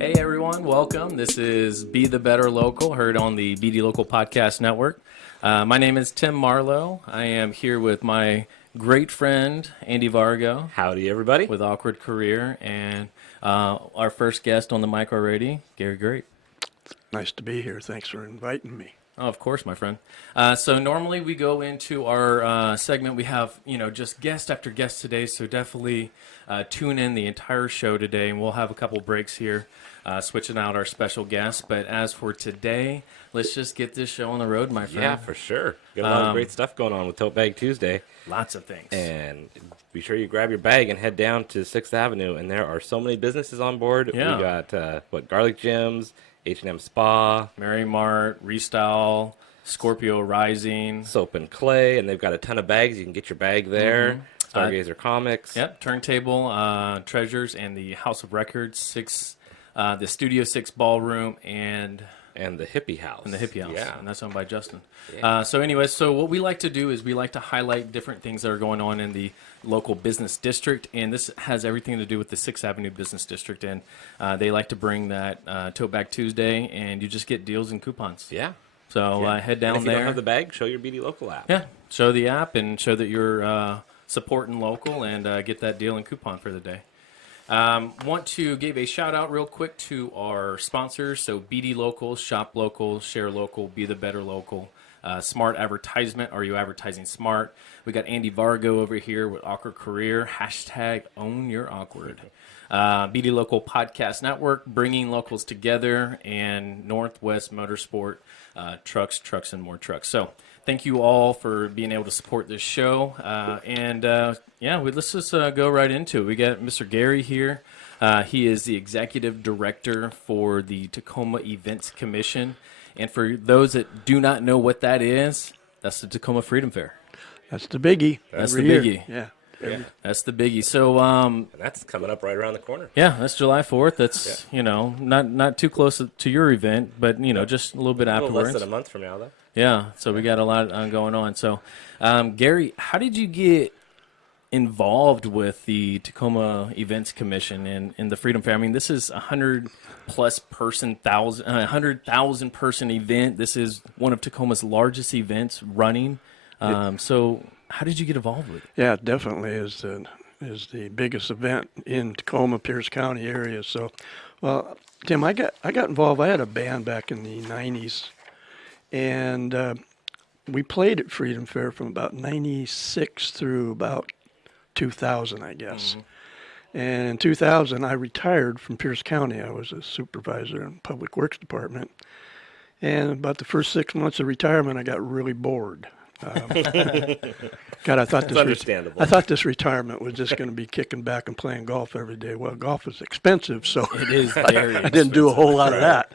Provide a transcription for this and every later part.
Hey everyone, welcome. This is Be the Better Local, heard on the BD Local Podcast Network. My name is Tim Marlowe. I am here with my great friend, Andy Vargo, Howdy, everybody. with Awkward Career, and our first guest on the mic already, Gary Great. Nice to be here. Thanks for inviting me. Oh, of course, my friend. So normally we go into our segment. We have, just guest after guest today. So definitely tune in the entire show today, and we'll have a couple breaks here, switching out our special guests. But as for today, let's just get this show on the road, my friend. Yeah, for sure. Got a lot of great stuff going on with Tote Bag Tuesday. Lots of things. And be sure you grab your bag and head down to 6th Avenue. And there are so many businesses on board. Yeah. We got, Garlic Gyms, H&M Spa, Mary Mart, Restyle, Scorpio Rising. Soap and Clay. And they've got a ton of bags. You can get your bag there. Stargazer Comics. Yep, Turntable, Treasures, and the House of Records, the Studio 6 Ballroom, and And the Hippie House. the Hippie House, Yeah. and that's owned by Justin. Yeah. So what we like to do is we like to highlight different things that are going on in the local business district, and this has everything to do with the 6th Avenue Business District, and they like to bring that Tote Bag Tuesday, and you just get deals and coupons. Yeah. So Yeah. head And down if you there. don't have the bag, show your BD Local app. Yeah, show the app and show that you're supporting local and get that deal and coupon for the day. Want to give a shout out real quick to our sponsors. So BD Local, Shop Local, Share Local, Be the Better Local, Smart Advertisement. Are you advertising smart? We got Andy Vargo over here with Awkward Career. # Own Your Awkward. BD Local Podcast Network, bringing locals together, and Northwest Motorsport, trucks, and more trucks. So thank you all for being able to support this show. Let's just go right into it. We got Mr. Gary here. He is the executive director for the Tacoma Events Commission. And for those that do not know what that is, that's the Tacoma Freedom Fair. That's the biggie. That's every the year. biggie. Yeah. Yeah. That's the biggie. So, And that's coming up right around the corner. yeah, that's July 4th. That's, not too close to your event, but, just a little bit A little afterwards. less than a month from now, though. Yeah, so we got a lot going on. So, Gary, how did you get involved with the Tacoma Events Commission and the Freedom Fair? I mean, this is 100,000 person event. This is one of Tacoma's largest events running. So, how did you get involved with it? Yeah, it definitely is the biggest event in Tacoma, Pierce County area. So, well, Tim, I got involved. I had a band back in the 90s, and we played at Freedom Fair from about 96 through about 2000, I guess. And in 2000, I retired from Pierce County. I was a supervisor in Public Works Department. And about the first 6 months of retirement, I got really bored. God, I thought That's understandable. I thought this retirement was just going to be kicking back and playing golf every day. Well, golf is expensive, so It is very I didn't do a whole lot of that.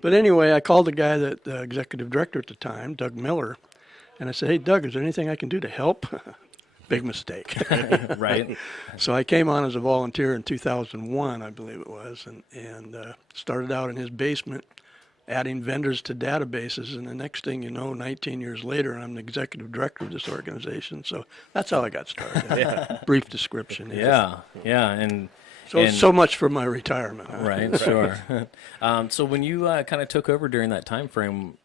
But anyway, I called the guy that the executive director at the time, Doug Miller, and I said, "Hey, Doug, is there anything I can do to help?" Big mistake. right. So I came on as a volunteer in 2001, I believe it was, and started out in his basement adding vendors to databases, and the next thing you know, 19 years later, I'm the executive director of this organization. So that's how I got started. Brief description. Yeah, and So much for my retirement. Huh? right, sure. So when you kind of took over during that time frame,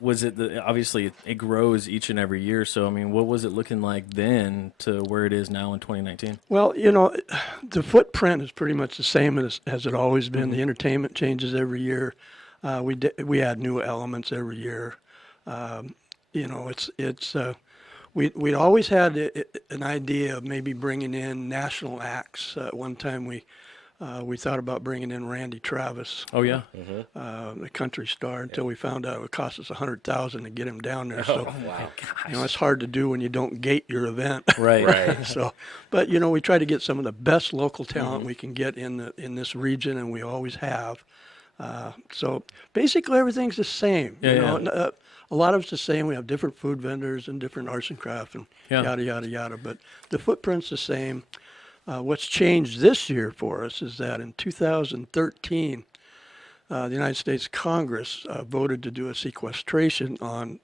was it obviously it grows each and every year. So I mean, what was it looking like then to where it is now in 2019? Well, the footprint is pretty much the same as it always been. The entertainment changes every year. We add new elements every year. We'd always had an idea of maybe bringing in national acts. One time we thought about bringing in Randy Travis, Oh yeah, the country star, until we found out it would cost us $100,000 to get him down there. So Wow. it's hard to do when you don't gate your event. right, Right. So, but we try to get some of the best local talent we can get in this region, and we always have. So basically everything's the same. Yeah. A lot of it's the same. We have different food vendors and different arts and craft and yada, yada, yada. But the footprint's the same. What's changed this year for us is that in 2013, the United States Congress voted to do a sequestration on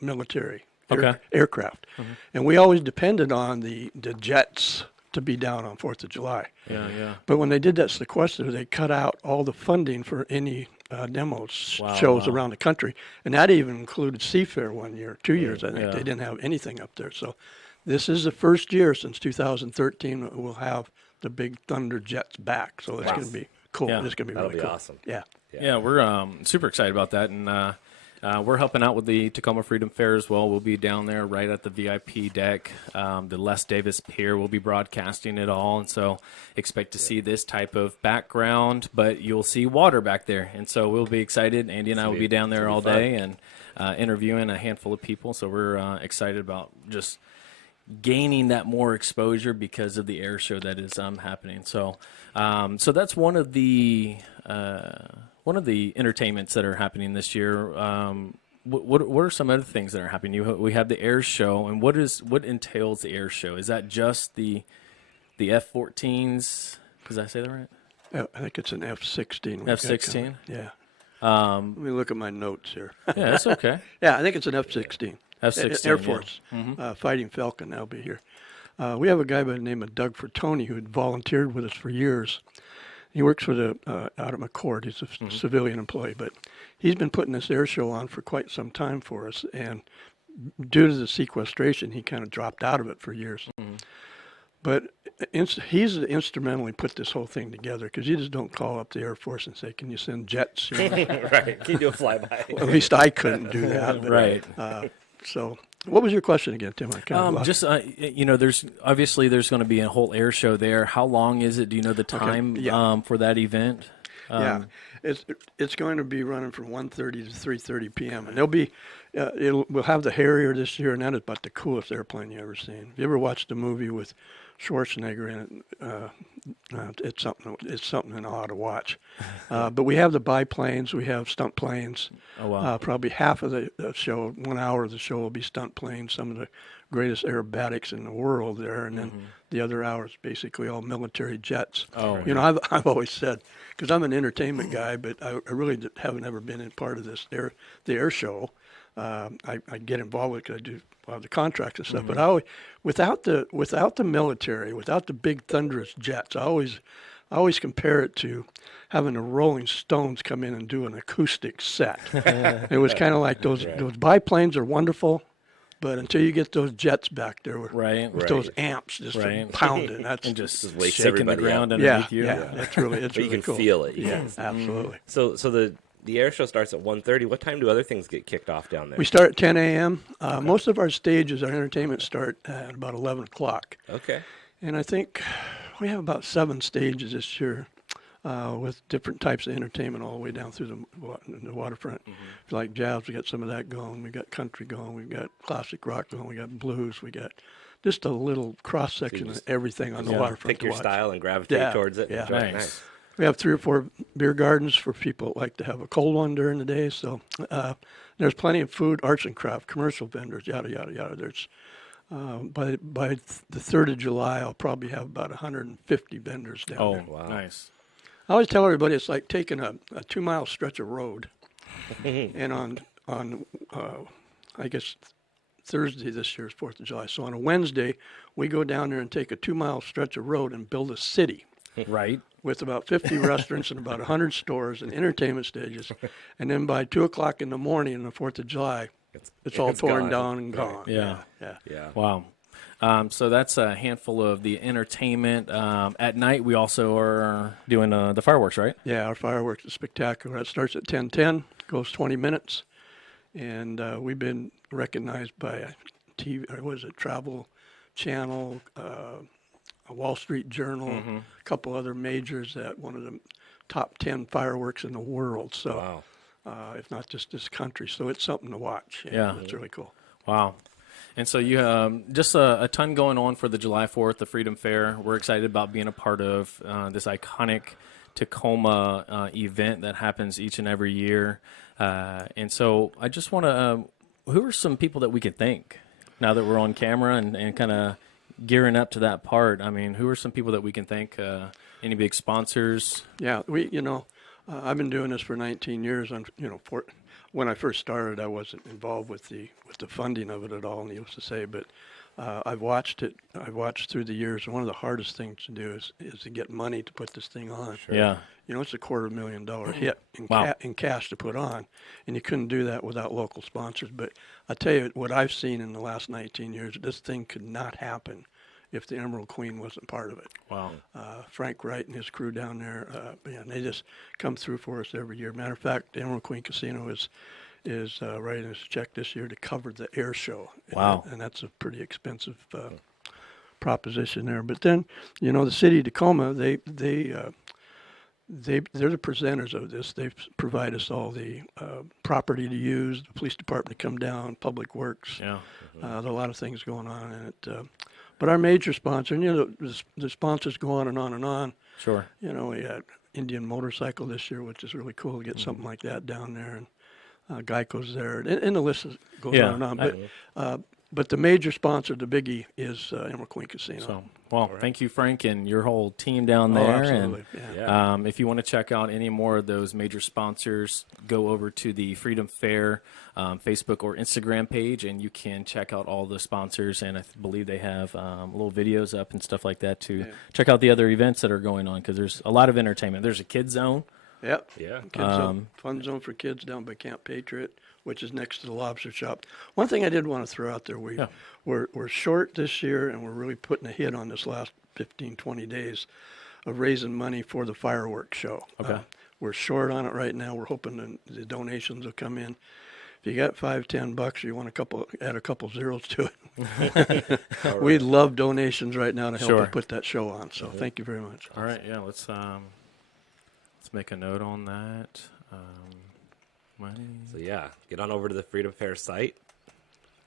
military Okay. aircraft. And we always depended on the jets to be down on 4th of July. Yeah. But when they did that sequester, they cut out all the funding for any demos shows wow. around the country, and that even included Seafair 1 year, 2 years. I think Yeah. they didn't have anything up there. So this is the first year since 2013 that we'll have the big Thunder Jets back. So it's Wow. going to be cool. Yeah. It's going to be That'll really be cool. awesome. Yeah. Yeah, we're super excited about that, and we're helping out with the Tacoma Freedom Fair as well. We'll be down there right at the VIP deck. The Les Davis Pier will be broadcasting it all, and so expect to see this type of background, but you'll see water back there, and so we'll be excited. Andy and I will be down there all day and interviewing a handful of people, so we're excited about just gaining that more exposure because of the air show that is happening. So that's one of the entertainments that are happening this year. What are some other things that are happening? We have the air show, and what entails the air show? Is that just the F-14s? Did I say that right? I think it's an F-16. F-16? Yeah. Let me look at my notes here. Yeah, that's okay. Yeah, I think it's an F-16. F-16, Air yeah. Force, Fighting Falcon. That'll be here. We have a guy by the name of Doug Fertoni who had volunteered with us for years. He works for out at McCord. He's a civilian employee, but he's been putting this air show on for quite some time for us. And due to the sequestration, he kind of dropped out of it for years. But he's instrumentally put this whole thing together, because you just don't call up the Air Force and say, "Can you send jets?" You know? Right. Can you do a flyby? Well, at least I couldn't do that. But, Right. So, what was your question again, Tim? I kind of lost. Just there's going to be a whole air show there. How long is it? Do you know the time yeah. for that event? Yeah, it's going to be running from 1:30 to 3:30 p.m. and there'll be we'll have the Harrier this year, and that is about the coolest airplane you ever seen. If you ever watched the movie with Schwarzenegger in it, it's something in awe to watch. But we have the biplanes, we have stunt planes. Oh wow! Probably half of the show, 1 hour of the show, will be stunt planes. Some of the greatest aerobatics in the world there, and then the other hour is basically all military jets. Oh, you know, I've always said, because I'm an entertainment guy, but I really haven't ever been in part of the air show. I get involved with it because I do a lot of the contracts and stuff. But I always, without the military, without the big thunderous jets, I always compare it to having the Rolling Stones come in and do an acoustic set. It was kind of like those biplanes are wonderful, but until you get those jets back there with those amps just pounding, that's and just wakes shaking the everybody ground up. underneath you. Yeah, it's really But you really can cool. feel it. Yeah, absolutely. So the air show starts at 1:30. What time do other things get kicked off down there? We start at 10 a.m. Most of our stages, our entertainment, start at about 11 o'clock. Okay. And I think we have about 7 stages this year with different types of entertainment all the way down through the waterfront. If you like jazz, we got some of that going. We got country going. We've got classic rock going. We got blues. We got just a little cross section of everything on the waterfront. Pick your style and gravitate towards it. Yeah. Enjoy it. Nice. We have 3 or 4 beer gardens for people that like to have a cold one during the day. So there's plenty of food, arts and craft, commercial vendors, yada, yada, yada. There's by the 3rd of July, I'll probably have about 150 vendors down there. Oh, wow. Nice. I always tell everybody it's like taking a 2-mile stretch of road, and on I guess Thursday this year is 4th of July. So on a Wednesday, we go down there and take a 2-mile stretch of road and build a city Right. with about 50 restaurants and about 100 stores and entertainment stages. And then by 2 o'clock in the morning on the 4th of July, it's all torn gone. down and gone. Yeah. Yeah. Wow. So that's a handful of the entertainment. At night, we also are doing the fireworks, right? Yeah, our fireworks is spectacular. It starts at 10:10, goes 20 minutes, and we've been recognized by a TV, or was it Travel Channel, a Wall Street Journal, a couple other majors at one of the top 10 fireworks in the world. So, if not just this country, so it's something to watch. Yeah. It's really cool. Wow. And so you just a ton going on for the July 4th, the Freedom Fair. We're excited about being a part of this iconic Tacoma event that happens each and every year. And so I just want to, who are some people that we could thank now that we're on camera and kind of gearing up to that part? I mean, who are some people that we can thank? Any big sponsors? Yeah, I've been doing this for 19 years. When I first started, I wasn't involved with the funding of it at all, needless to say. But I've watched it. I've watched through the years. One of the hardest things to do is to get money to put this thing on. Yeah. You know, it's a $250,000 hit in, Wow. in cash to put on, and you couldn't do that without local sponsors. But I tell you, what I've seen in the last 19 years, this thing could not happen if the Emerald Queen wasn't part of it. Wow. Frank Wright and his crew down there, man, they just come through for us every year. Matter of fact, the Emerald Queen Casino is writing us a check this year to cover the air show. Wow. And that's a pretty expensive proposition there. But then, you know, the city of Tacoma, they're the presenters of this. They provide us all the property to use, the police department to come down, public works. Yeah. There are a lot of things going on in it. But our major sponsor, and you know, the sponsors go on and on and on. Sure. You know, we had Indian Motorcycle this year, which is really cool to get something like that down there. And Geico's there, and the list goes Yeah, on and on. But the major sponsor, the biggie, is Emerald Queen Casino. So, well, thank you, Frank, and your whole team down there. Absolutely. And Yeah. if you want to check out any more of those major sponsors, go over to the Freedom Fair Facebook or Instagram page, and you can check out all the sponsors. And I believe they have little videos up and stuff like that to check out the other events that are going on, because there's a lot of entertainment. There's a kids zone. Yep. Yeah. Kids zone, fun zone for kids down by Camp Patriot, which is next to the lobster shop. One thing I did want to throw out there, we're short this year, and we're really putting a hit on this last 15, 20 days of raising money for the fireworks show. Okay. We're short on it right now. We're hoping the donations will come in. If you got $5-10, or you want add a couple zeros to it, we'd love donations right now to help Sure. us put that show on. So thank you very much. All right, yeah, let's make a note on that. Money. So yeah, get on over to the Freedom Fair site,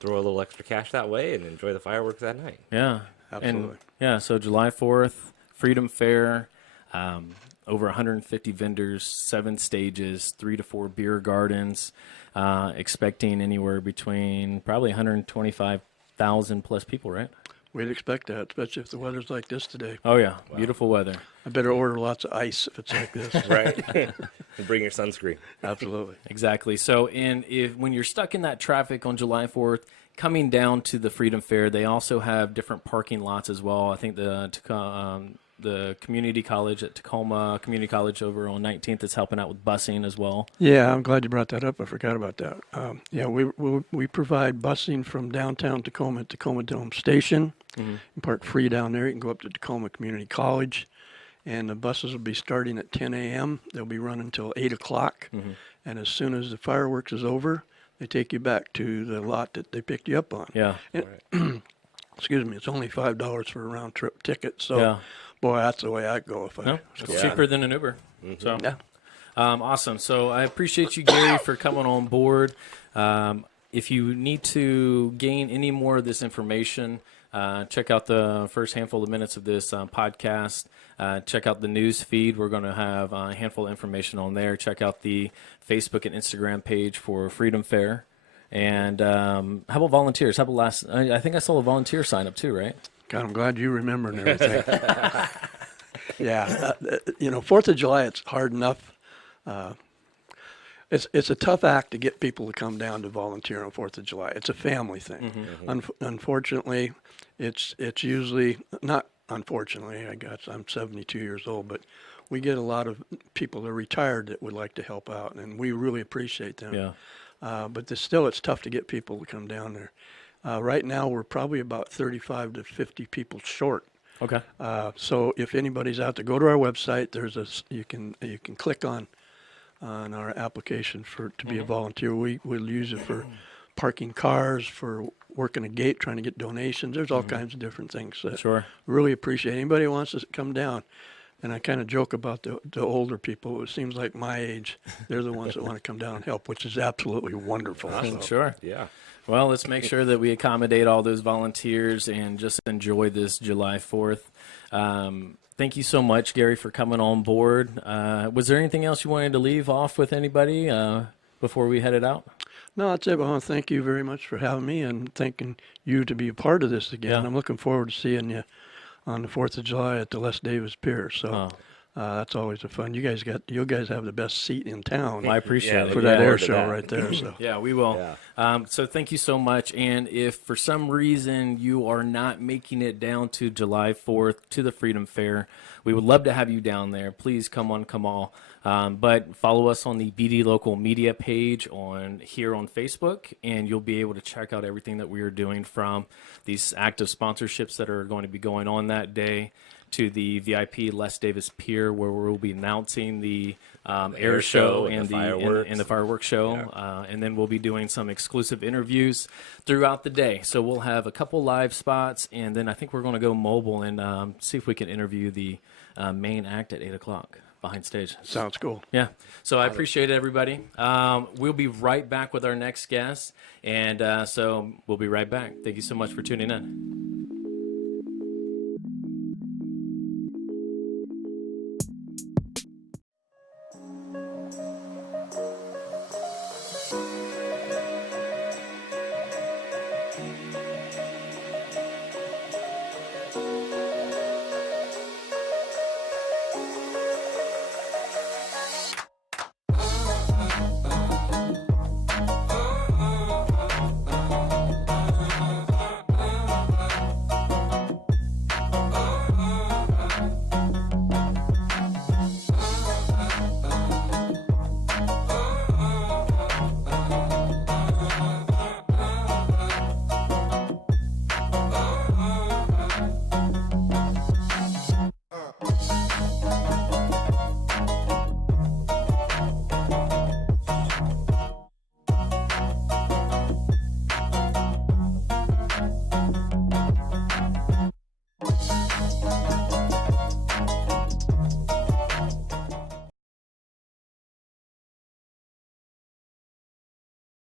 throw a little extra cash that way, and enjoy the fireworks that night. Yeah, Absolutely. And, yeah, so July 4th, Freedom Fair, over 150 vendors, 7 stages, 3 to 4 beer gardens, expecting anywhere between probably 125,000 plus people, right? We'd expect that, especially if the weather's like this today. Oh, yeah, beautiful weather. I better order lots of ice if it's like this. Right. And bring your sunscreen. Absolutely. Exactly. So, when you're stuck in that traffic on July 4th, coming down to the Freedom Fair, they also have different parking lots as well. I think the community college at Tacoma Community College over on 19th is helping out with busing as well. Yeah, I'm glad you brought that up. I forgot about that. Yeah, we provide busing from downtown Tacoma at Tacoma Dome Station. You park free down there. You can go up to Tacoma Community College, and the buses will be starting at 10 a.m. They'll be running until 8 o'clock. And as soon as the fireworks is over, they take you back to the lot that they picked you up on. Yeah. Excuse me, it's only $5 for a round trip ticket. So, Yeah. boy, that's the way I'd go if I. No, it's cheaper than an Uber. So, Yeah. awesome. So I appreciate you, Gary, for coming on board. If you need to gain any more of this information, check out the first handful of minutes of this podcast. Check out the news feed. We're going to have a handful of information on there. Check out the Facebook and Instagram page for Freedom Fair. And how about volunteers? How about I think I saw a volunteer sign up too, right? God, I'm glad you remember and everything. Yeah, you know, 4th of July, it's hard enough. It's a tough act to get people to come down to volunteer on 4th of July. It's a family thing. Unfortunately, it's usually not. Unfortunately, I guess I'm 72 years old, but we get a lot of people that are retired that would like to help out, and we really appreciate them. Yeah. But still, it's tough to get people to come down there. Right now, we're probably about 35 to 50 people short. Okay. So if anybody's out there, go to our website. You can click on our application to be a volunteer. We'll use it for parking cars, for working a gate, trying to get donations. There's all kinds of different things that Sure. really appreciate. Anybody who wants to come down. And I kind of joke about the older people. It seems like my age, they're the ones that want to come down and help, which is absolutely wonderful. So, Sure. Yeah. Well, let's make sure that we accommodate all those volunteers and just enjoy this July 4th. Thank you so much, Gary, for coming on board. Was there anything else you wanted to leave off with anybody before we headed out? No, that's it. Well, thank you very much for having me and thanking you to be a part of this again. Yeah. I'm looking forward to seeing you on the 4th of July at the Les Davis Pier. So That's always a fun. You guys have the best seat in town I appreciate Yeah, it. for looking that air forward to show that. right there. So Yeah, we will. Yeah. So thank you so much. And if for some reason you are not making it down to July 4th to the Freedom Fair, we would love to have you down there. Please come on, come all. But follow us on the BD Local Media page here on Facebook, and you'll be able to check out everything that we are doing, from these active sponsorships that are going to be going on that day to the VIP Les Davis Pier, where we'll be announcing the air show and the fireworks show, and then we'll be doing some exclusive interviews throughout the day. So we'll have a couple live spots, and then I think we're going to go mobile and see if we can interview the main act at 8 o'clock behind stage. sounds cool. Yeah. So I appreciate it, everybody. We'll be right back with our next guest, and so we'll be right back. Thank you so much for tuning in.